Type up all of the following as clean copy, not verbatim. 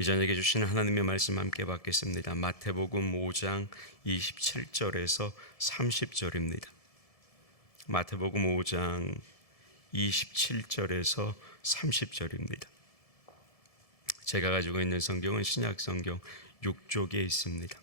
이 저녁에 주시는 하나님의 말씀 함께 받겠습니다. 마태복음 5장 27절에서 30절입니다. 마태복음 5장 27절에서 30절입니다. 제가 가지고 있는 성경은 신약성경 6쪽에 있습니다.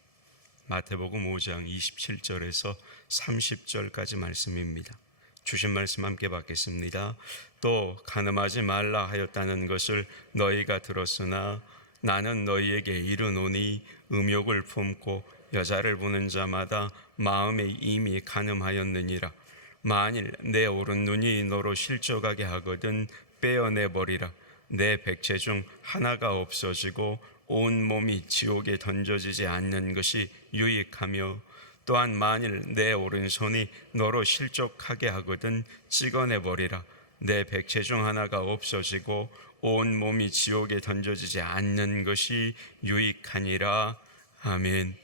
마태복음 5장 27절에서 30절까지 말씀입니다. 주신 말씀 함께 받겠습니다. 또 간음하지 말라 하였다는 것을 너희가 들었으나 나는 너희에게 이르노니 음욕을 품고 여자를 보는 자마다 마음에 이미 간음하였느니라. 만일 내 오른눈이 너로 실족하게 하거든 빼어내버리라. 내 백체 중 하나가 없어지고 온 몸이 지옥에 던져지지 않는 것이 유익하며, 또한 만일 내 오른손이 너로 실족하게 하거든 찍어내버리라. 내 백체 중 하나가 없어지고 온 몸이 지옥에 던져지지 않는 것이 유익하니라. 아멘.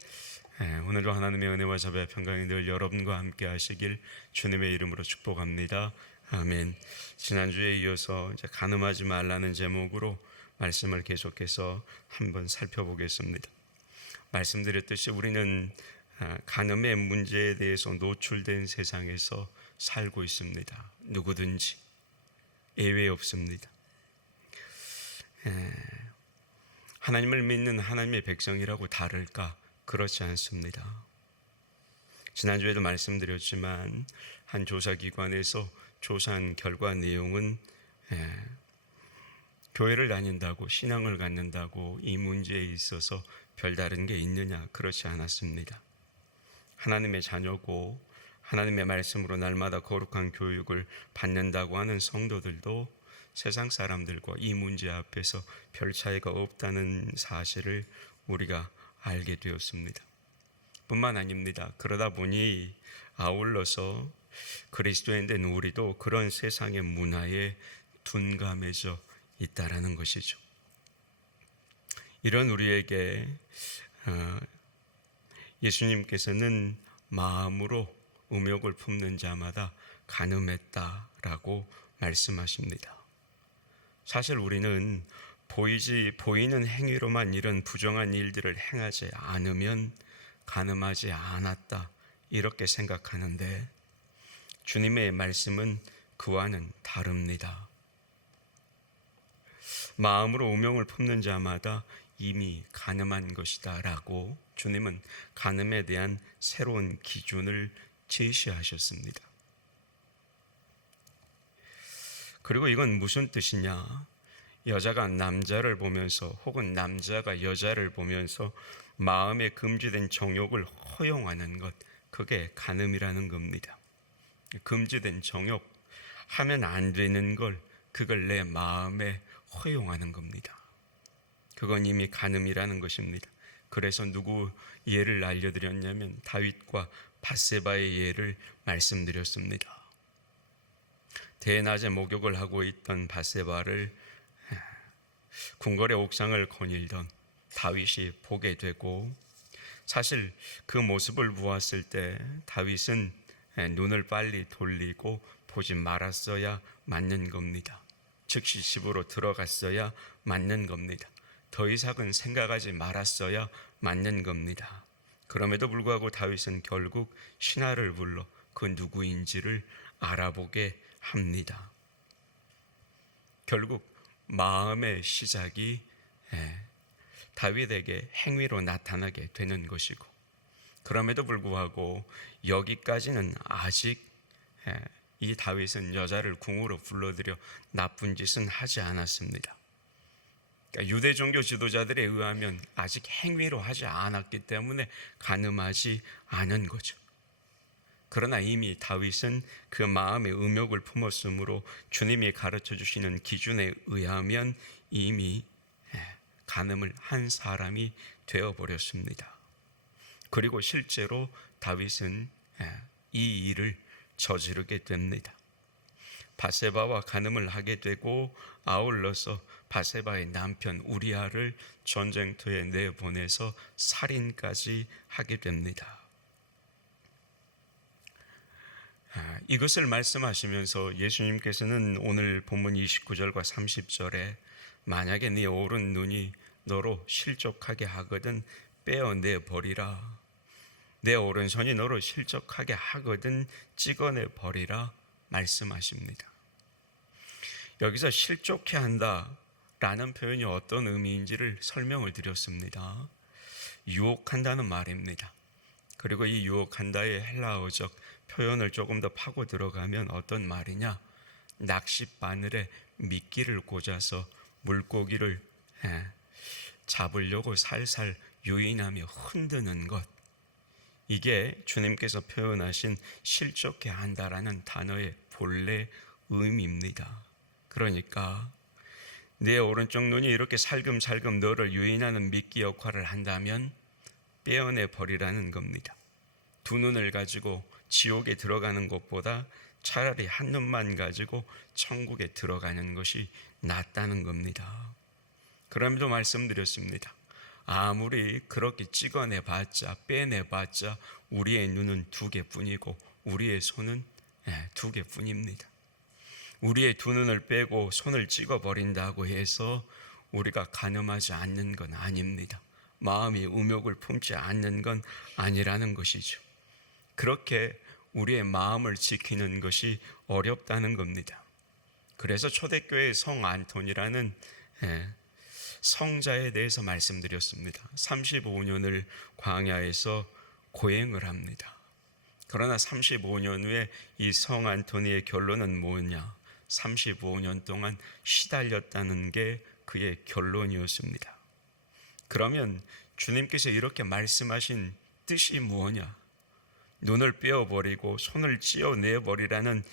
오늘도 하나님의 은혜와 자비와 평강이 늘 여러분과 함께 하시길 주님의 이름으로 축복합니다. 아멘. 지난주에 이어서 이제 간음하지 말라는 제목으로 말씀을 계속해서 한번 살펴보겠습니다. 말씀드렸듯이 우리는 간음의 문제에 대해서 노출된 세상에서 살고 있습니다. 누구든지 예외 없습니다. 하나님을 믿는 하나님의 백성이라고 다를까? 그렇지 않습니다. 지난주에도 말씀드렸지만 한 조사기관에서 조사한 결과 내용은 교회를 다닌다고, 신앙을 갖는다고 이 문제에 있어서 별다른 게 있느냐? 그렇지 않았습니다. 하나님의 자녀고 하나님의 말씀으로 날마다 거룩한 교육을 받는다고 하는 성도들도 세상 사람들과 이 문제 앞에서 별 차이가 없다는 사실을 우리가 알게 되었습니다. 뿐만 아닙니다. 그러다 보니 아울러서 그리스도인 된 우리도 그런 세상의 문화에 둔감해져 있다라는 것이죠. 이런 우리에게 예수님께서는 마음으로 음욕을 품는 자마다 간음했다라고 말씀하십니다. 사실 우리는 보이는 행위로만 이런 부정한 일들을 행하지 않으면 간음하지 않았다, 이렇게 생각하는데 주님의 말씀은 그와는 다릅니다. 마음으로 음욕을 품는 자마다 이미 간음한 것이다 라고 주님은 간음에 대한 새로운 기준을 제시하셨습니다. 그리고 이건 무슨 뜻이냐? 여자가 남자를 보면서 혹은 남자가 여자를 보면서 마음에 금지된 정욕을 허용하는 것, 그게 간음이라는 겁니다. 금지된 정욕, 하면 안 되는 걸, 그걸 내 마음에 허용하는 겁니다. 그건 이미 간음이라는 것입니다. 그래서 누구 예를 알려드렸냐면 다윗과 밧세바의 예를 말씀드렸습니다. 대낮에 목욕을 하고 있던 밧세바를 궁궐의 옥상을 거닐던 다윗이 보게 되고, 사실 그 모습을 보았을 때 다윗은 눈을 빨리 돌리고 보지 말았어야 맞는 겁니다. 즉시 집으로 들어갔어야 맞는 겁니다. 더 이상은 생각하지 말았어야 맞는 겁니다. 그럼에도 불구하고 다윗은 결국 신하를 불러 그 누구인지를 알아보게 합니다. 결국 마음의 시작이 다윗에게 행위로 나타나게 되는 것이고, 그럼에도 불구하고 여기까지는 아직 이 다윗은 여자를 궁으로 불러들여 나쁜 짓은 하지 않았습니다. 그러니까 유대 종교 지도자들에 의하면 아직 행위로 하지 않았기 때문에 간음하지 않은 거죠. 그러나 이미 다윗은 그 마음의 음욕을 품었으므로 주님이 가르쳐 주시는 기준에 의하면 이미 간음을 한 사람이 되어버렸습니다. 그리고 실제로 다윗은 이 일을 저지르게 됩니다. 밧세바와 간음을 하게 되고 아울러서 밧세바의 남편 우리아를 전쟁터에 내보내서 살인까지 하게 됩니다. 이것을 말씀하시면서 예수님께서는 오늘 본문 29절과 30절에 만약에 네 오른 눈이 너로 실족하게 하거든 빼어내 버리라. 내 오른손이 너로 실족하게 하거든 찍어내 버리라 말씀하십니다. 여기서 실족해 한다 라는 표현이 어떤 의미인지를 설명을 드렸습니다. 유혹한다는 말입니다. 그리고 이 유혹한다의 헬라어적 표현을 조금 더 파고 들어가면 어떤 말이냐? 낚싯바늘에 미끼를 꽂아서 물고기를 잡으려고 살살 유인하며 흔드는 것. 이게 주님께서 표현하신 실족해 한다라는 단어의 본래 의미입니다. 그러니까 내 오른쪽 눈이 이렇게 살금살금 너를 유인하는 미끼 역할을 한다면 빼어내 버리라는 겁니다. 두 눈을 가지고 지옥에 들어가는 것보다 차라리 한 눈만 가지고 천국에 들어가는 것이 낫다는 겁니다. 그럼에도 말씀드렸습니다. 아무리 그렇게 찍어내봤자 빼내봤자 우리의 눈은 두 개뿐이고 우리의 손은 두 개뿐입니다. 우리의 두 눈을 빼고 손을 찍어버린다고 해서 우리가 간음하지 않는 건 아닙니다. 마음이 음욕을 품지 않는 건 아니라는 것이죠. 그렇게 우리의 마음을 지키는 것이 어렵다는 겁니다. 그래서 초대교회의 성 안톤이라는 성자에 대해서 말씀드렸습니다. 35년을 광야에서 고행을 합니다. 그러나 35년 후에 이 성 안토니의 결론은 뭐냐? 35년 동안 시달렸다는 게 그의 결론이었습니다. 그러면 주님께서 이렇게 말씀하신 뜻이 뭐냐? 눈을 빼어버리고 손을 찧어내버리라는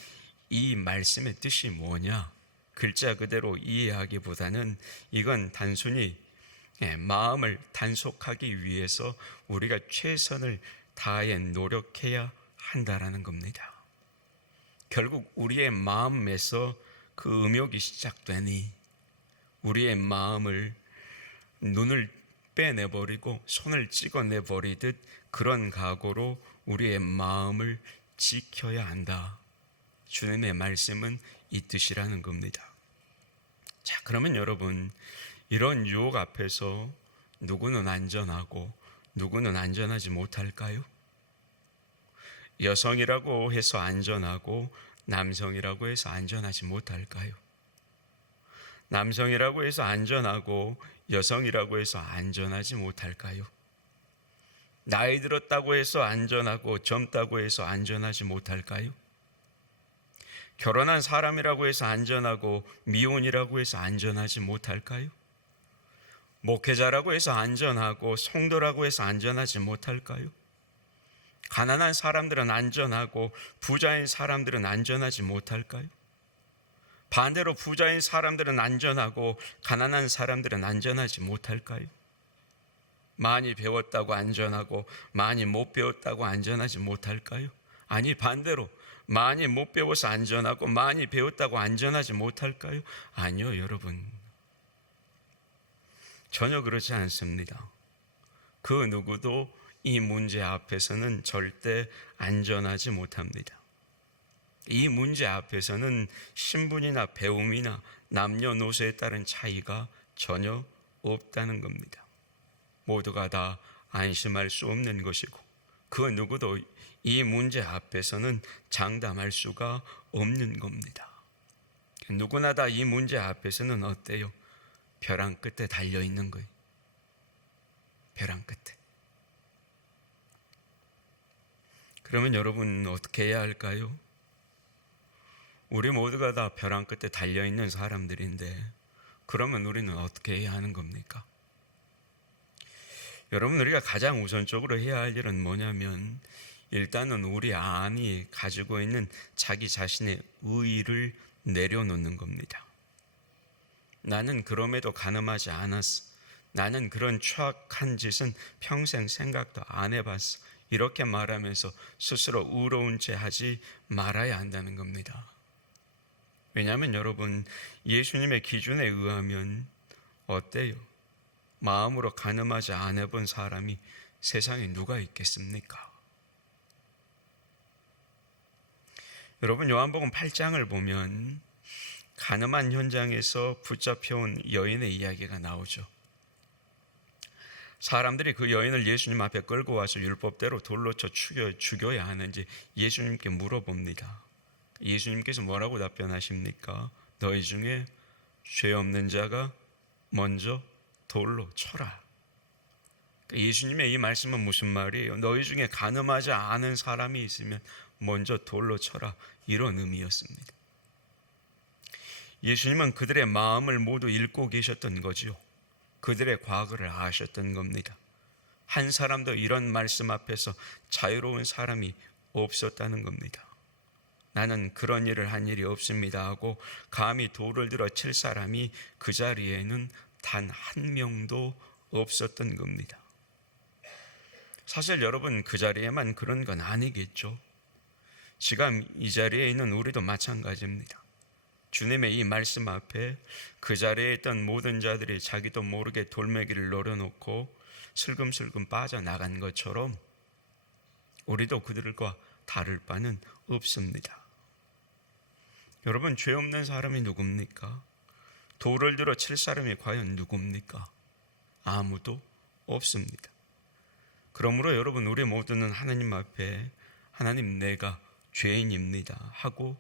이 말씀의 뜻이 뭐냐? 글자 그대로 이해하기보다는 이건 단순히 마음을 단속하기 위해서 우리가 최선을 다해 노력해야 한다라는 겁니다. 결국 우리의 마음에서 그 음욕이 시작되니 우리의 마음을 눈을 빼내버리고 손을 찍어내버리듯 그런 각오로 우리의 마음을 지켜야 한다. 주님의 말씀은 이 뜻이라는 겁니다. 자, 그러면 여러분, 이런 유혹 앞에서 누구는 안전하고 누구는 안전하지 못할까요? 여성이라고 해서 안전하고 남성이라고 해서 안전하지 못할까요? 남성이라고 해서 안전하고 여성이라고 해서 안전하지 못할까요? 나이 들었다고 해서 안전하고 젊다고 해서 안전하지 못할까요? 결혼한 사람이라고 해서 안전하고 미혼이라고 해서 안전하지 못할까요? 목회자라고 해서 안전하고 성도라고 해서 안전하지 못할까요? 가난한 사람들은 안전하고 부자인 사람들은 안전하지 못할까요? 반대로 부자인 사람들은 안전하고 가난한 사람들은 안전하지 못할까요? 많이 배웠다고 안전하고 많이 못 배웠다고 안전하지 못할까요? 아니, 반대로 많이 못 배워서 안전하고 많이 배웠다고 안전하지 못할까요? 아니요, 여러분. 전혀 그렇지 않습니다. 그 누구도 이 문제 앞에서는 절대 안전하지 못합니다. 이 문제 앞에서는 신분이나 배움이나 남녀노소에 따른 차이가 전혀 없다는 겁니다. 모두가 다 안심할 수 없는 것이고 그 누구도 이 문제 앞에서는 장담할 수가 없는 겁니다. 누구나 다 이 문제 앞에서는 어때요? 벼랑 끝에 달려있는 거예요. 벼랑 끝에. 그러면 여러분 어떻게 해야 할까요? 우리 모두가 다 벼랑 끝에 달려있는 사람들인데 그러면 우리는 어떻게 해야 하는 겁니까? 여러분, 우리가 가장 우선적으로 해야 할 일은 뭐냐면 일단은 우리 안이 가지고 있는 자기 자신의 의의를 내려놓는 겁니다. 나는 그럼에도 간음하지 않았어. 나는 그런 추악한 짓은 평생 생각도 안 해봤어. 이렇게 말하면서 스스로 의로운 채 하지 말아야 한다는 겁니다. 왜냐하면 여러분, 예수님의 기준에 의하면 어때요? 마음으로 간음하지 않아 본 사람이 세상에 누가 있겠습니까? 여러분, 요한복음 8장을 보면 간음한 현장에서 붙잡혀온 여인의 이야기가 나오죠. 사람들이 그 여인을 예수님 앞에 끌고 와서 율법대로 돌로 쳐 죽여야 하는지 예수님께 물어봅니다. 예수님께서 뭐라고 답변하십니까? 너희 중에 죄 없는 자가 먼저 돌로 쳐라. 예수님의 이 말씀은 무슨 말이에요? 너희 중에 간음하지 않은 사람이 있으면 먼저 돌로 쳐라, 이런 의미였습니다. 예수님은 그들의 마음을 모두 읽고 계셨던 거죠. 그들의 과거를 아셨던 겁니다. 한 사람도 이런 말씀 앞에서 자유로운 사람이 없었다는 겁니다. 나는 그런 일을 한 일이 없습니다 하고 감히 돌을 들어 칠 사람이 그 자리에는 단 한 명도 없었던 겁니다. 사실 여러분, 그 자리에만 그런 건 아니겠죠. 지금 이 자리에 있는 우리도 마찬가지입니다. 주님의 이 말씀 앞에 그 자리에 있던 모든 자들이 자기도 모르게 돌멩이를 노려놓고 슬금슬금 빠져나간 것처럼 우리도 그들과 다를 바는 없습니다. 여러분, 죄 없는 사람이 누굽니까? 돌을 들어 칠 사람이 과연 누굽니까? 아무도 없습니다. 그러므로 여러분, 우리 모두는 하나님 앞에 하나님, 내가 죄인입니다 하고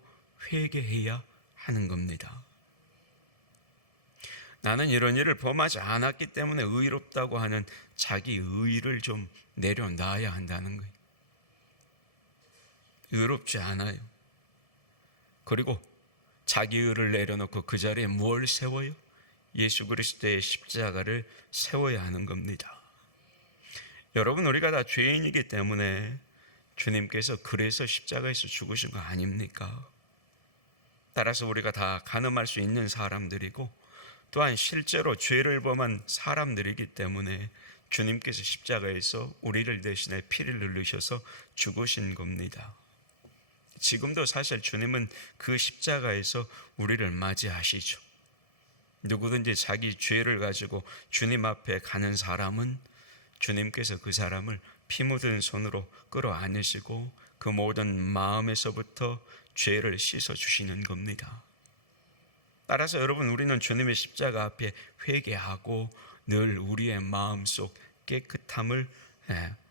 회개해야 하는 겁니다. 나는 이런 일을 범하지 않았기 때문에 의롭다고 하는 자기 의의를 좀 내려놔야 한다는 거예요. 의롭지 않아요. 그리고 자기 의를 내려놓고 그 자리에 뭘 세워요? 예수 그리스도의 십자가를 세워야 하는 겁니다. 여러분, 우리가 다 죄인이기 때문에 주님께서 그래서 십자가에서 죽으신 거 아닙니까? 따라서 우리가 다 간음할 수 있는 사람들이고 또한 실제로 죄를 범한 사람들이기 때문에 주님께서 십자가에서 우리를 대신해 피를 흘리셔서 죽으신 겁니다. 지금도 사실 주님은 그 십자가에서 우리를 맞이하시죠. 누구든지 자기 죄를 가지고 주님 앞에 가는 사람은 주님께서 그 사람을 피 묻은 손으로 끌어안으시고 그 모든 마음에서부터 죄를 씻어주시는 겁니다. 따라서 여러분, 우리는 주님의 십자가 앞에 회개하고 늘 우리의 마음속 깨끗함을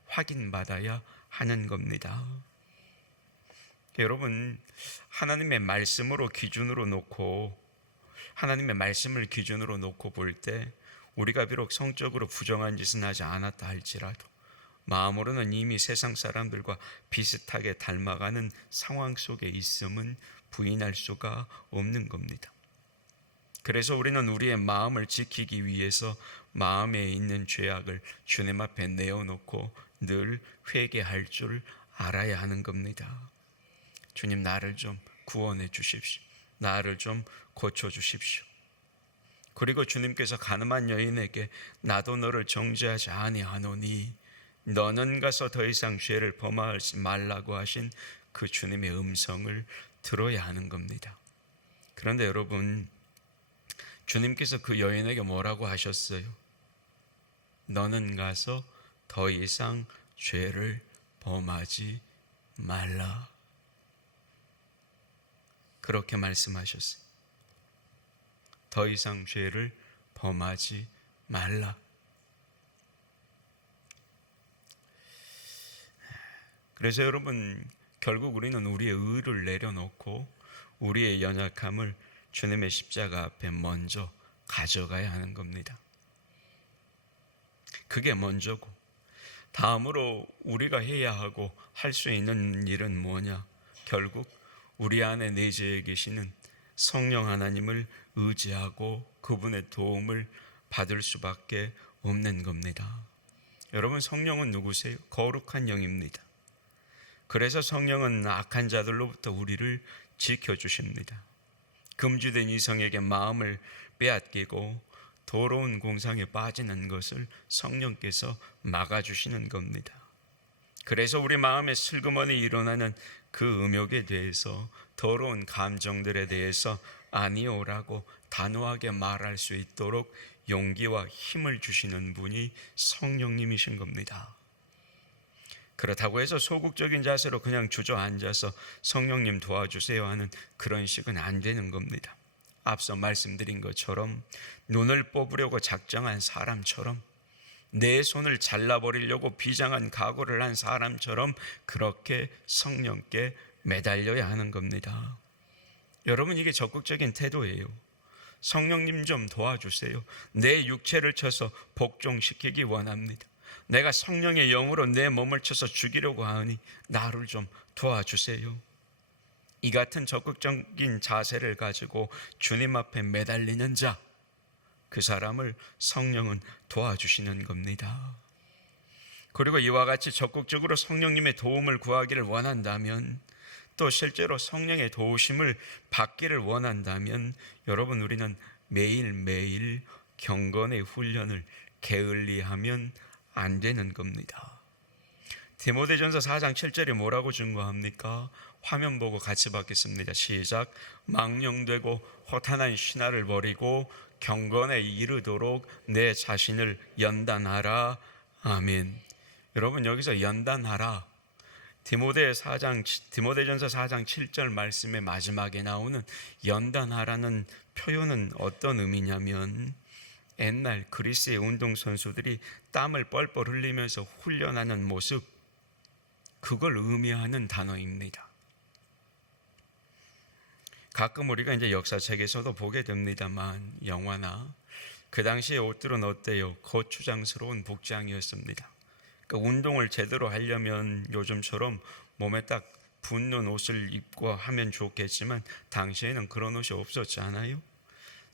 확인받아야 하는 겁니다. 여러분, 하나님의 말씀으로 기준으로 놓고 하나님의 말씀을 기준으로 놓고 볼 때 우리가 비록 성적으로 부정한 짓은 하지 않았다 할지라도 마음으로는 이미 세상 사람들과 비슷하게 닮아가는 상황 속에 있음은 부인할 수가 없는 겁니다. 그래서 우리는 우리의 마음을 지키기 위해서 마음에 있는 죄악을 주님 앞에 내어놓고 늘 회개할 줄 알아야 하는 겁니다. 주님, 나를 좀 구원해 주십시오. 나를 좀 고쳐 주십시오. 그리고 주님께서 가늠한 여인에게 나도 너를 정죄하지 아니하노니 너는 가서 더 이상 죄를 범하지 말라고 하신 그 주님의 음성을 들어야 하는 겁니다. 그런데 여러분, 주님께서 그 여인에게 뭐라고 하셨어요? 너는 가서 더 이상 죄를 범하지 말라. 그렇게 말씀하셨어요. 더 이상 죄를 범하지 말라. 그래서 여러분, 결국 우리는 우리의 의를 내려놓고 우리의 연약함을 주님의 십자가 앞에 먼저 가져가야 하는 겁니다. 그게 먼저고, 다음으로 우리가 해야 하고 할 수 있는 일은 뭐냐? 결국 우리 안에 내재해 계시는 성령 하나님을 의지하고 그분의 도움을 받을 수밖에 없는 겁니다. 여러분, 성령은 누구세요? 거룩한 영입니다. 그래서 성령은 악한 자들로부터 우리를 지켜주십니다. 금주된 이성에게 마음을 빼앗기고 더러운 공상에 빠지는 것을 성령께서 막아주시는 겁니다. 그래서 우리 마음에 슬그머니 일어나는 그 음욕에 대해서, 더러운 감정들에 대해서 아니오라고 단호하게 말할 수 있도록 용기와 힘을 주시는 분이 성령님이신 겁니다. 그렇다고 해서 소극적인 자세로 그냥 주저앉아서 성령님 도와주세요 하는 그런 식은 안 되는 겁니다. 앞서 말씀드린 것처럼 눈을 뽑으려고 작정한 사람처럼 내 손을 잘라버리려고 비장한 각오를 한 사람처럼 그렇게 성령께 매달려야 하는 겁니다. 여러분, 이게 적극적인 태도예요. 성령님 좀 도와주세요. 내 육체를 쳐서 복종시키기 원합니다. 내가 성령의 영으로 내 몸을 쳐서 죽이려고 하니 나를 좀 도와주세요. 이 같은 적극적인 자세를 가지고 주님 앞에 매달리는 자, 그 사람을 성령은 도와주시는 겁니다. 그리고 이와 같이 적극적으로 성령님의 도움을 구하기를 원한다면, 또 실제로 성령의 도우심을 받기를 원한다면, 여러분, 우리는 매일매일 경건의 훈련을 게을리하면 안 되는 겁니다. 디모데전서 4장 7절이 뭐라고 증거합니까? 화면 보고 같이 받겠습니다. 시작. 망령되고 허탄한 신화를 버리고 경건에 이르도록 내 자신을 연단하라. 아멘. 여러분, 여기서 연단하라, 디모데전서 4장 7절 말씀의 마지막에 나오는 연단하라는 표현은 어떤 의미냐면, 옛날 그리스의 운동선수들이 땀을 뻘뻘 흘리면서 훈련하는 모습, 그걸 의미하는 단어입니다. 가끔 우리가 이제 역사책에서도 보게 됩니다만, 영화나 그 당시의 옷들은 어때요? 거추장스러운 복장이었습니다. 그러니까 운동을 제대로 하려면 요즘처럼 몸에 딱 붙는 옷을 입고 하면 좋겠지만, 당시에는 그런 옷이 없었잖아요.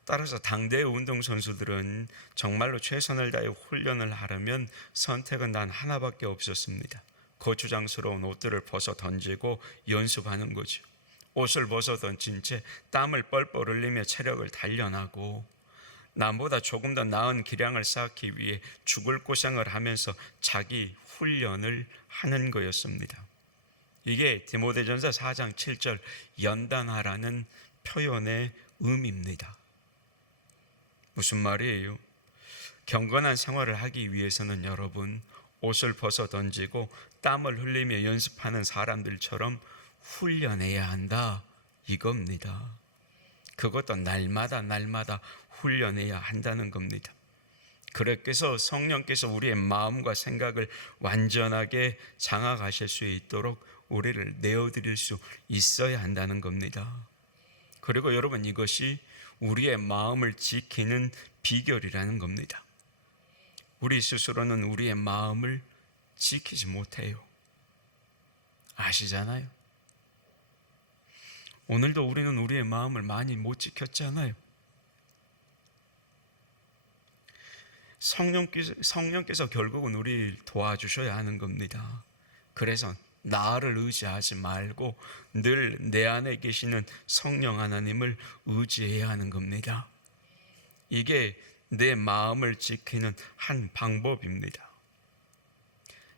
따라서 당대의 운동선수들은 정말로 최선을 다해 훈련을 하려면 선택은 단 하나밖에 없었습니다. 거추장스러운 옷들을 벗어 던지고 연습하는 거죠. 옷을 벗어 던진 채 땀을 뻘뻘 흘리며 체력을 단련하고, 남보다 조금 더 나은 기량을 쌓기 위해 죽을 고생을 하면서 자기 훈련을 하는 거였습니다. 이게 디모데전서 4장 7절 연단하라는 표현의 의미입니다. 무슨 말이에요? 경건한 생활을 하기 위해서는 여러분, 옷을 벗어 던지고 땀을 흘리며 연습하는 사람들처럼 훈련해야 한다, 이겁니다. 그것도 날마다 훈련해야 한다는 겁니다. 그래서 성령께서 우리의 마음과 생각을 완전하게 장악하실 수 있도록 우리를 내어드릴 수 있어야 한다는 겁니다. 그리고 여러분, 이것이 우리의 마음을 지키는 비결이라는 겁니다. 우리 스스로는 우리의 마음을 지키지 못해요. 아시잖아요. 오늘도 우리는 우리의 마음을 많이 못 지켰잖아요. 성령께서 결국은 우리를 도와주셔야 하는 겁니다. 그래서 나를 의지하지 말고 늘 내 안에 계시는 성령 하나님을 의지해야 하는 겁니다. 이게 내 마음을 지키는 한 방법입니다.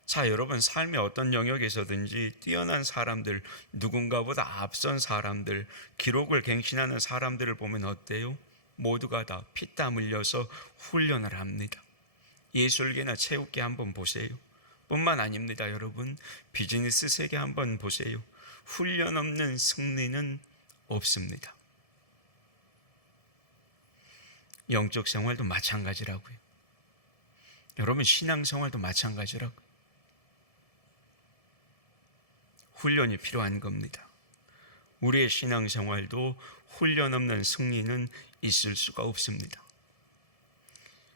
자, 여러분, 삶의 어떤 영역에서든지 뛰어난 사람들, 누군가보다 앞선 사람들, 기록을 갱신하는 사람들을 보면 어때요? 모두가 다 피땀 흘려서 훈련을 합니다. 예술계나 체육계 한번 보세요. 뿐만 아닙니다. 여러분, 비즈니스 세계 한번 보세요. 훈련 없는 승리는 없습니다. 영적 생활도 마찬가지라고요. 여러분, 신앙생활도 마찬가지라고요. 훈련이 필요한 겁니다. 우리의 신앙생활도 훈련 없는 승리는 있을 수가 없습니다.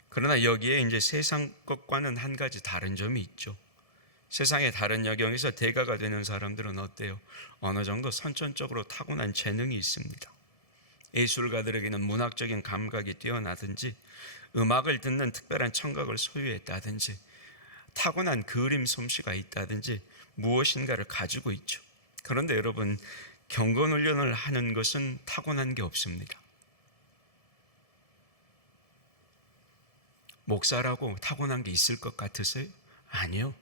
그러나 여기에 이제 세상 것과는 한 가지 다른 점이 있죠. 세상의 다른 영역에서 대가가 되는 사람들은 어때요? 어느 정도 선천적으로 타고난 재능이 있습니다. 예술가들에게는 문학적인 감각이 뛰어나든지, 음악을 듣는 특별한 청각을 소유했다든지, 타고난 그림 솜씨가 있다든지 무엇인가를 가지고 있죠. 그런데 여러분, 경건 훈련을 하는 것은 타고난 게 없습니다. 목사라고 타고난 게 있을 것 같으세요? 아니요.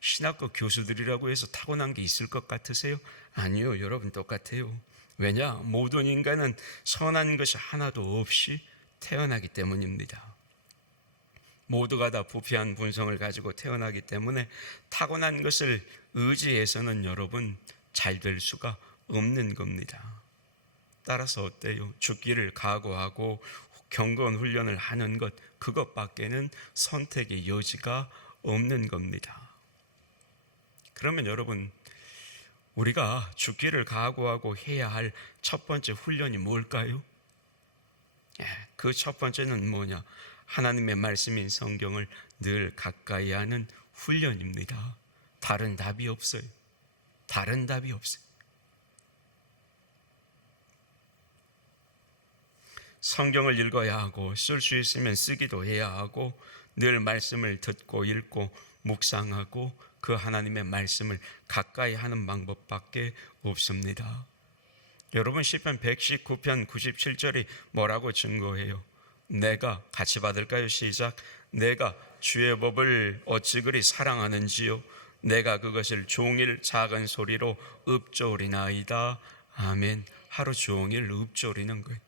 신학교 교수들이라고 해서 타고난 게 있을 것 같으세요? 아니요. 여러분, 똑같아요. 왜냐? 모든 인간은 선한 것이 하나도 없이 태어나기 때문입니다. 모두가 다 부패한 본성을 가지고 태어나기 때문에 타고난 것을 의지해서는 여러분, 잘 될 수가 없는 겁니다. 따라서 어때요? 죽기를 각오하고 경건 훈련을 하는 것, 그것밖에는 선택의 여지가 없는 겁니다. 그러면 여러분, 우리가 죽기를 각오하고 해야 할 첫 번째 훈련이 뭘까요? 그 첫 번째는 뭐냐? 하나님의 말씀인 성경을 늘 가까이 하는 훈련입니다. 다른 답이 없어요. 다른 답이 없어요. 성경을 읽어야 하고 쓸 수 있으면 쓰기도 해야 하고 늘 말씀을 듣고 읽고 묵상하고 그 하나님의 말씀을 가까이 하는 방법밖에 없습니다. 여러분, 시편 119편 97절이 뭐라고 증거해요? 내가 같이 받을까요? 시작. 내가 주의 법을 어찌 그리 사랑하는지요, 내가 그것을 종일 작은 소리로 읊조리나이다. 아멘. 하루 종일 읊조리는 거예요.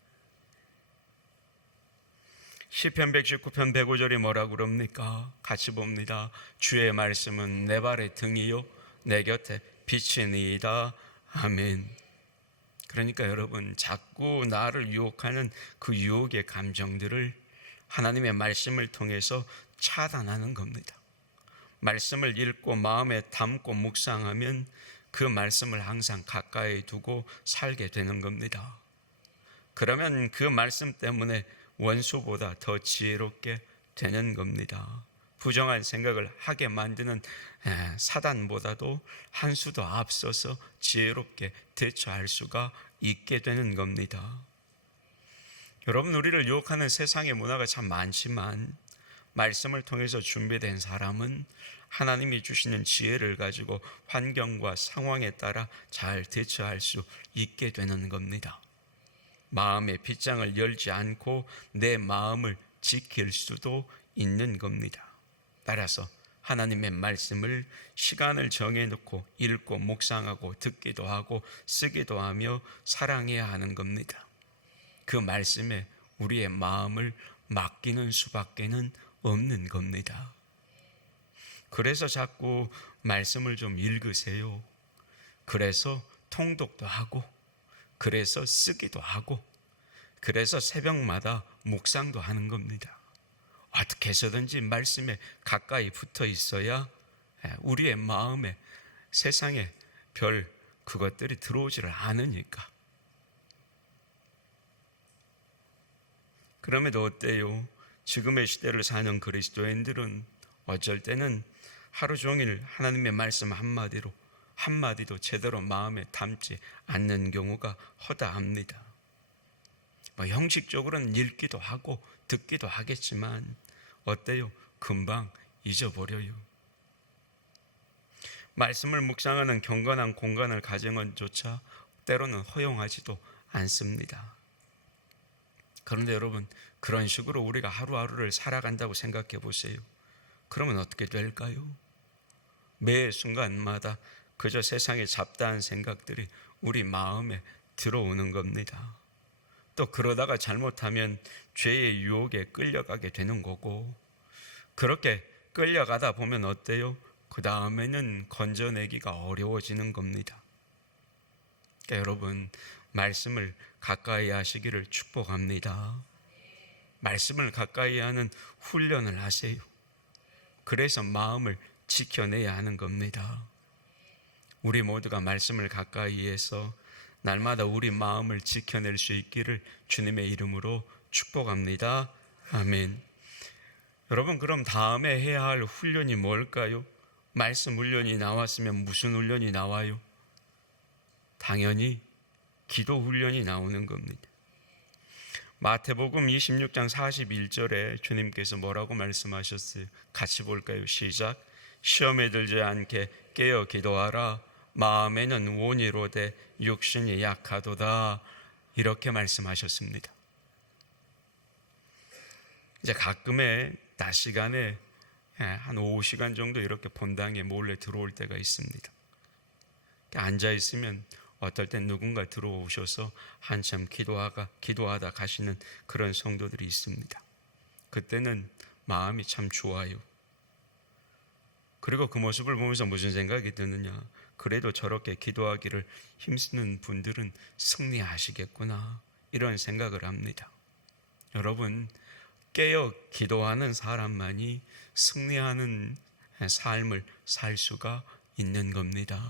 시편 119편 105절이 뭐라고 그럽니까? 같이 봅니다. 주의 말씀은 내 발의 등이요 내 곁에 빛이니이다. 아멘. 그러니까 여러분, 자꾸 나를 유혹하는 그 유혹의 감정들을 하나님의 말씀을 통해서 차단하는 겁니다. 말씀을 읽고 마음에 담고 묵상하면 그 말씀을 항상 가까이 두고 살게 되는 겁니다. 그러면 그 말씀 때문에 원수보다 더 지혜롭게 되는 겁니다. 부정한 생각을 하게 만드는 사단보다도 한 수도 앞서서 지혜롭게 대처할 수가 있게 되는 겁니다. 여러분, 우리를 유혹하는 세상의 문화가 참 많지만 말씀을 통해서 준비된 사람은 하나님이 주시는 지혜를 가지고 환경과 상황에 따라 잘 대처할 수 있게 되는 겁니다. 마음의 빗장을 열지 않고 내 마음을 지킬 수도 있는 겁니다. 따라서 하나님의 말씀을 시간을 정해놓고 읽고 묵상하고 듣기도 하고 쓰기도 하며 사랑해야 하는 겁니다. 그 말씀에 우리의 마음을 맡기는 수밖에는 없는 겁니다. 그래서 자꾸 말씀을 좀 읽으세요. 그래서 통독도 하고, 그래서 쓰기도 하고, 그래서 새벽마다 묵상도 하는 겁니다. 어떻게 해서든지 말씀에 가까이 붙어 있어야 우리의 마음에 세상에 별 그것들이 들어오지를 않으니까. 그럼에도 어때요? 지금의 시대를 사는 그리스도인들은 어쩔 때는 하루 종일 하나님의 말씀 한마디도 제대로 마음에 담지 않는 경우가 허다합니다. 형식적으로는 읽기도 하고 듣기도 하겠지만 어때요? 금방 잊어버려요. 말씀을 묵상하는 경건한 공간을 가정은 조차 때로는 허용하지도 않습니다. 그런데 여러분, 그런 식으로 우리가 하루하루를 살아간다고 생각해 보세요. 그러면 어떻게 될까요? 매 순간마다 그저 세상의 잡다한 생각들이 우리 마음에 들어오는 겁니다. 또 그러다가 잘못하면 죄의 유혹에 끌려가게 되는 거고, 그렇게 끌려가다 보면 어때요? 그 다음에는 건져내기가 어려워지는 겁니다. 그러니까 여러분, 말씀을 가까이 하시기를 축복합니다. 말씀을 가까이 하는 훈련을 하세요. 그래서 마음을 지켜내야 하는 겁니다. 우리 모두가 말씀을 가까이 해서 날마다 우리 마음을 지켜낼 수 있기를 주님의 이름으로 축복합니다. 아멘. 여러분, 그럼 다음에 해야 할 훈련이 뭘까요? 말씀 훈련이 나왔으면 무슨 훈련이 나와요? 당연히 기도 훈련이 나오는 겁니다. 마태복음 26장 41절에 주님께서 뭐라고 말씀하셨어요? 같이 볼까요? 시작. 시험에 들지 않게 깨어 기도하라. 마음에는 원이로되 육신이 약하도다. 이렇게 말씀하셨습니다. 이제 가끔의 낮 시간에 한 오후 시간 정도 이렇게 본당에 몰래 들어올 때가 있습니다. 앉아 있으면 어떨 땐 누군가 들어오셔서 한참 기도하다 가시는 그런 성도들이 있습니다. 그때는 마음이 참 좋아요. 그리고 그 모습을 보면서 무슨 생각이 드느냐? 그래도 저렇게 기도하기를 힘쓰는 분들은 승리하시겠구나, 이런 생각을 합니다. 여러분, 깨어 기도하는 사람만이 승리하는 삶을 살 수가 있는 겁니다.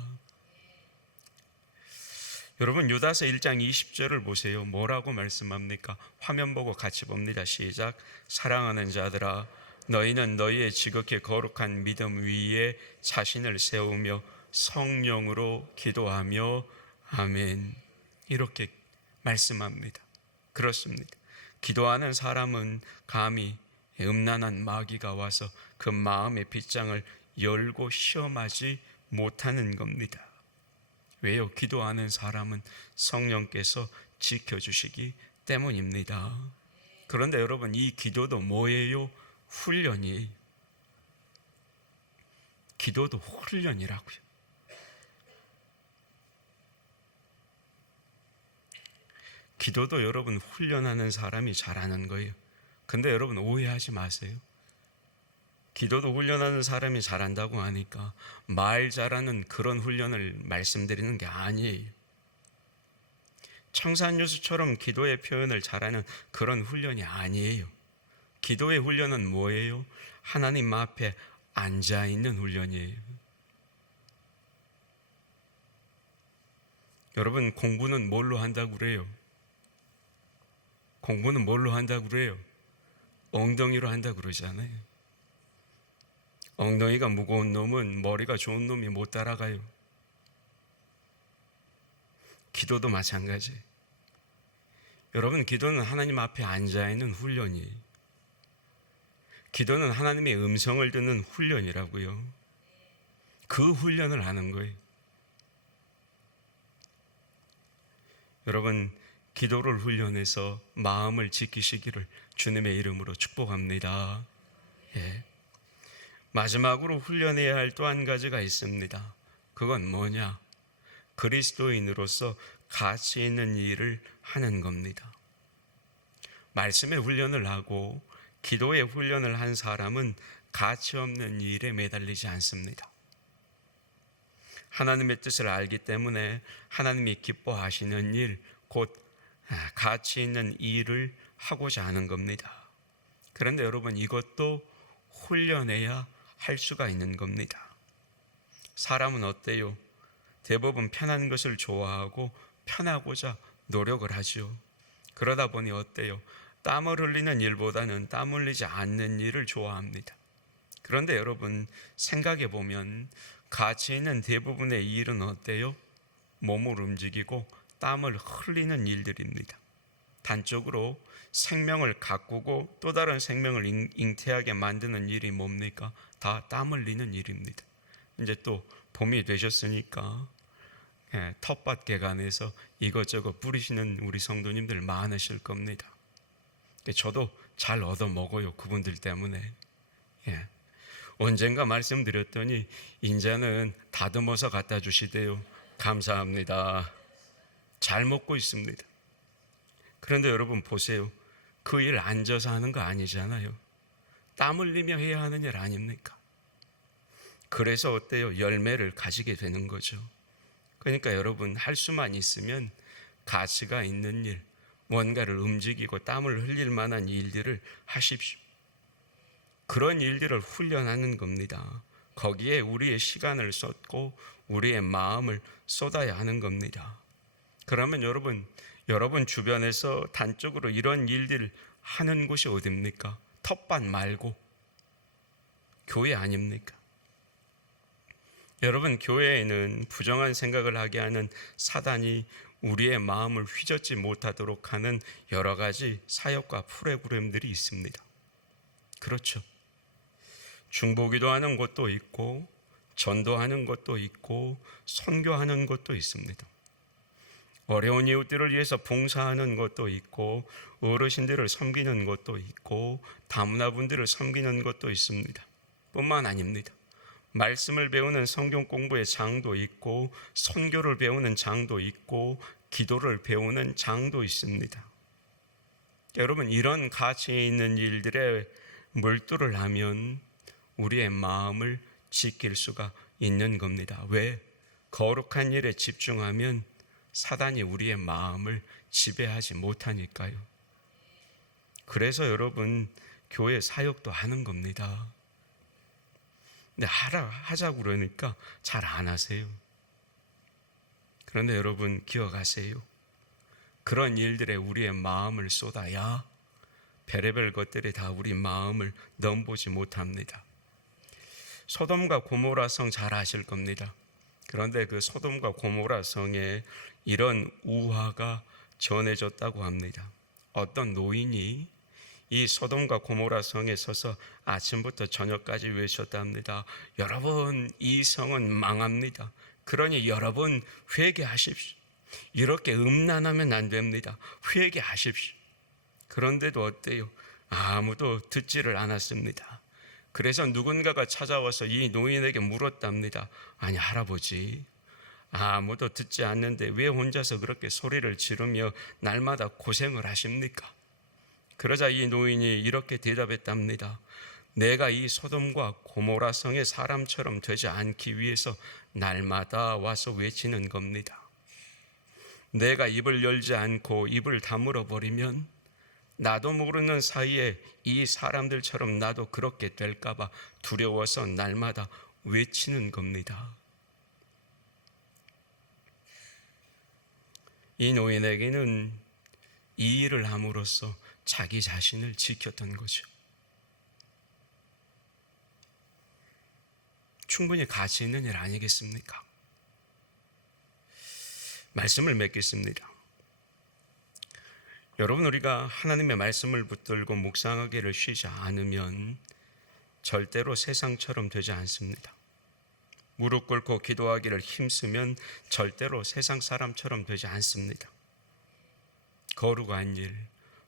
여러분, 유다서 1장 20절을 보세요. 뭐라고 말씀합니까? 화면 보고 같이 봅니다. 시작. 사랑하는 자들아, 너희는 너희의 지극히 거룩한 믿음 위에 자신을 세우며 성령으로 기도하며 아멘. 이렇게 말씀합니다. 그렇습니다. 기도하는 사람은 감히 음란한 마귀가 와서 그 마음의 빗장을 열고 시험하지 못하는 겁니다. 왜요? 기도하는 사람은 성령께서 지켜주시기 때문입니다. 그런데 여러분, 이 기도도 뭐예요? 훈련이에요. 기도도 훈련이라고요. 기도도 여러분 훈련하는 사람이 잘하는 거예요. 근데 여러분 오해하지 마세요. 기도도 훈련하는 사람이 잘한다고 하니까 말 잘하는 그런 훈련을 말씀드리는 게 아니에요. 청산유수처럼 기도의 표현을 잘하는 그런 훈련이 아니에요. 기도의 훈련은 뭐예요? 하나님 앞에 앉아있는 훈련이에요. 여러분, 공부는 뭘로 한다고 그래요? 공부는 뭘로 한다고 그래요? 엉덩이로 한다고 그러잖아요. 엉덩이가 무거운 놈은 머리가 좋은 놈이 못 따라가요. 기도도 마찬가지예요. 여러분, 기도는 하나님 앞에 앉아있는 훈련이에요. 기도는 하나님의 음성을 듣는 훈련이라고요. 그 훈련을 하는 거예요. 여러분, 기도를 훈련해서 마음을 지키시기를 주님의 이름으로 축복합니다. 예. 마지막으로 훈련해야 할 또 한 가지가 있습니다. 그건 뭐냐? 그리스도인으로서 가치 있는 일을 하는 겁니다. 말씀의 훈련을 하고 기도의 훈련을 한 사람은 가치 없는 일에 매달리지 않습니다. 하나님의 뜻을 알기 때문에 하나님이 기뻐하시는 일, 곧 가치 있는 일을 하고자 하는 겁니다. 그런데 여러분, 이것도 훈련해야 할 수가 있는 겁니다. 사람은 어때요? 대부분 편한 것을 좋아하고 편하고자 노력을 하죠. 그러다 보니 어때요? 땀을 흘리는 일보다는 땀 흘리지 않는 일을 좋아합니다. 그런데 여러분, 생각해 보면 가치 있는 대부분의 일은 어때요? 몸을 움직이고 땀을 흘리는 일들입니다. 단적으로 생명을 가꾸고 또 다른 생명을 잉태하게 만드는 일이 뭡니까? 다 땀 흘리는 일입니다. 이제 또 봄이 되셨으니까 텃밭 개간에서 이것저것 뿌리시는 우리 성도님들 많으실 겁니다. 저도 잘 얻어 먹어요. 그분들 때문에. 언젠가 말씀드렸더니 인자는 다듬어서 갖다 주시대요. 감사합니다. 잘 먹고 있습니다. 그런데 여러분 보세요. 그 일 앉아서 하는 거 아니잖아요. 땀 흘리며 해야 하는 일 아닙니까? 그래서 어때요? 열매를 가지게 되는 거죠. 그러니까 여러분, 할 수만 있으면 가치가 있는 일, 뭔가를 움직이고 땀을 흘릴 만한 일들을 하십시오. 그런 일들을 훈련하는 겁니다. 거기에 우리의 시간을 쏟고 우리의 마음을 쏟아야 하는 겁니다. 그러면 여러분 주변에서 단적으로 이런 일들을 하는 곳이 어딥니까? 텃밭 말고 교회 아닙니까? 여러분, 교회에는 부정한 생각을 하게 하는 사단이 우리의 마음을 휘젓지 못하도록 하는 여러 가지 사역과 프로그램들이 있습니다. 그렇죠. 중보기도하는 곳도 있고 전도하는 곳도 있고 선교하는 곳도 있습니다. 어려운 이웃들을 위해서 봉사하는 것도 있고 어르신들을 섬기는 것도 있고 다문화분들을 섬기는 것도 있습니다. 뿐만 아닙니다. 말씀을 배우는 성경 공부의 장도 있고 선교를 배우는 장도 있고 기도를 배우는 장도 있습니다. 여러분, 이런 가치 있는 일들에 몰두를 하면 우리의 마음을 지킬 수가 있는 겁니다. 왜? 거룩한 일에 집중하면 사단이 우리의 마음을 지배하지 못하니까요. 그래서 여러분 교회 사역도 하는 겁니다. 근데 하자고 그러니까 잘 안 하세요. 그런데 여러분 기억하세요. 그런 일들에 우리의 마음을 쏟아야 별의별 것들이 다 우리 마음을 넘보지 못합니다. 소돔과 고모라 성 잘 아실 겁니다. 그런데 그 소돔과 고모라 성에 이런 우화가 전해졌다고 합니다. 어떤 노인이 이 소돔과 고모라 성에 서서 아침부터 저녁까지 외쳤답니다. 여러분, 이 성은 망합니다. 그러니 여러분 회개하십시오. 이렇게 음란하면 안 됩니다. 회개하십시오. 그런데도 어때요? 아무도 듣지를 않았습니다. 그래서 누군가가 찾아와서 이 노인에게 물었답니다. 아니 할아버지, 아무도 듣지 않는데 왜 혼자서 그렇게 소리를 지르며 날마다 고생을 하십니까? 그러자 이 노인이 이렇게 대답했답니다. 내가 이 소돔과 고모라 성의 사람처럼 되지 않기 위해서 날마다 와서 외치는 겁니다. 내가 입을 열지 않고 입을 다물어 버리면 나도 모르는 사이에 이 사람들처럼 나도 그렇게 될까 봐 두려워서 날마다 외치는 겁니다. 이 노인에게는 이 일을 함으로써 자기 자신을 지켰던 거죠. 충분히 가치 있는 일 아니겠습니까? 말씀을 맺겠습니다. 여러분, 우리가 하나님의 말씀을 붙들고 묵상하기를 쉬지 않으면 절대로 세상처럼 되지 않습니다. 무릎 꿇고 기도하기를 힘쓰면 절대로 세상 사람처럼 되지 않습니다. 거룩한 일,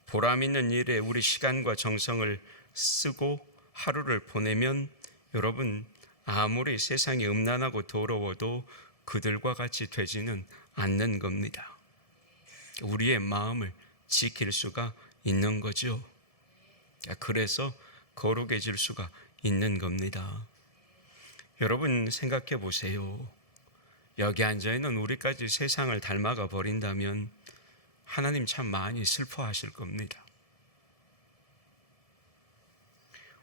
보람 있는 일에 우리 시간과 정성을 쓰고 하루를 보내면 여러분, 아무리 세상이 음란하고 더러워도 그들과 같이 되지는 않는 겁니다. 우리의 마음을 지킬 수가 있는 거죠. 그래서 거룩해질 수가 있는 겁니다. 여러분 생각해 보세요. 여기 앉아있는 우리까지 세상을 닮아가 버린다면 하나님 참 많이 슬퍼하실 겁니다.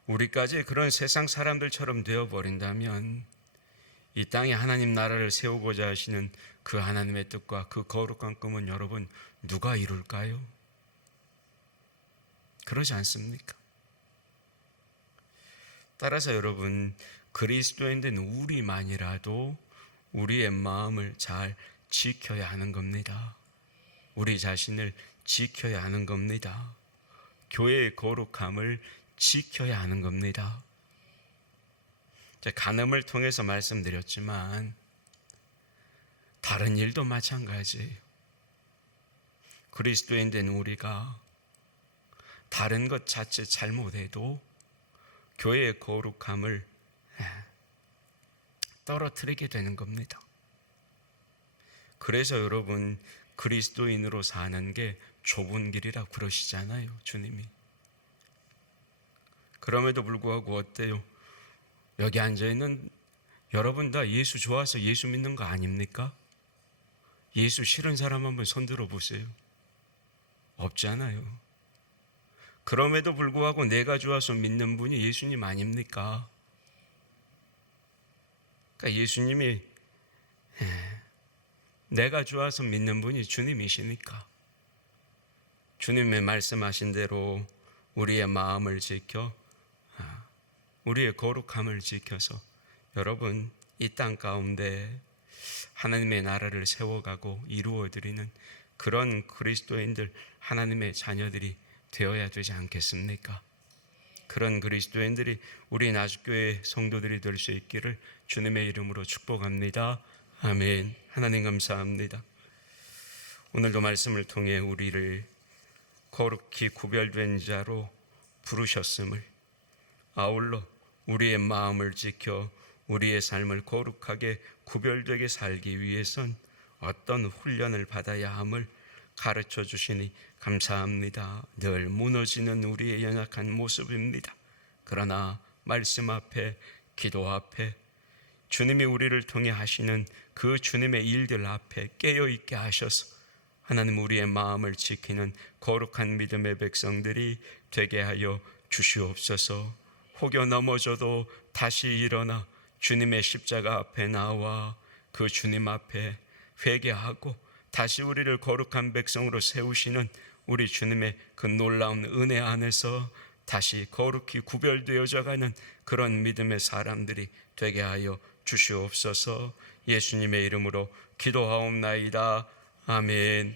우리까지 그런 세상 사람들처럼 되어버린다면 이 땅에 하나님 나라를 세우고자 하시는 그 하나님의 뜻과 그 거룩한 꿈은 여러분 누가 이룰까요? 그러지 않습니까? 따라서 여러분 그리스도인 된 우리만이라도 우리의 마음을 잘 지켜야 하는 겁니다. 우리 자신을 지켜야 하는 겁니다. 교회의 거룩함을 지켜야 하는 겁니다. 간음을 통해서 말씀드렸지만 다른 일도 마찬가지예요. 그리스도인 된 우리가 다른 것 자체 잘못해도 교회의 거룩함을 떨어뜨리게 되는 겁니다. 그래서 여러분 그리스도인으로 사는 게 좁은 길이라고 그러시잖아요, 주님이. 그럼에도 불구하고 어때요? 여기 앉아있는 여러분 다 예수 좋아서 예수 믿는 거 아닙니까? 예수 싫은 사람 한번 손 들어보세요. 없잖아요. 그럼에도 불구하고 내가 좋아서 믿는 분이 예수님 아닙니까? 그러니까 예수님이 내가 좋아서 믿는 분이 주님이시니까 주님의 말씀하신 대로 우리의 마음을 지켜 우리의 거룩함을 지켜서 여러분 이 땅 가운데 하나님의 나라를 세워가고 이루어드리는 그런 그리스도인들 하나님의 자녀들이 되어야 되지 않겠습니까? 그런 그리스도인들이 우리 나주교회 성도들이 될 수 있기를 주님의 이름으로 축복합니다. 아멘. 하나님 감사합니다. 오늘도 말씀을 통해 우리를 거룩히 구별된 자로 부르셨음을 아울러 우리의 마음을 지켜 우리의 삶을 거룩하게 구별되게 살기 위해선 어떤 훈련을 받아야 함을 가르쳐 주시니 감사합니다. 늘 무너지는 우리의 연약한 모습입니다. 그러나 말씀 앞에 기도 앞에 주님이 우리를 통해 하시는 그 주님의 일들 앞에 깨어있게 하셔서 하나님 우리의 마음을 지키는 거룩한 믿음의 백성들이 되게 하여 주시옵소서. 혹여 넘어져도 다시 일어나 주님의 십자가 앞에 나와 그 주님 앞에 회개하고 다시 우리를 거룩한 백성으로 세우시는 우리 주님의 그 놀라운 은혜 안에서 다시 거룩히 구별되어져 가는 그런 믿음의 사람들이 되게 하여 주시옵소서. 예수님의 이름으로 기도하옵나이다. 아멘.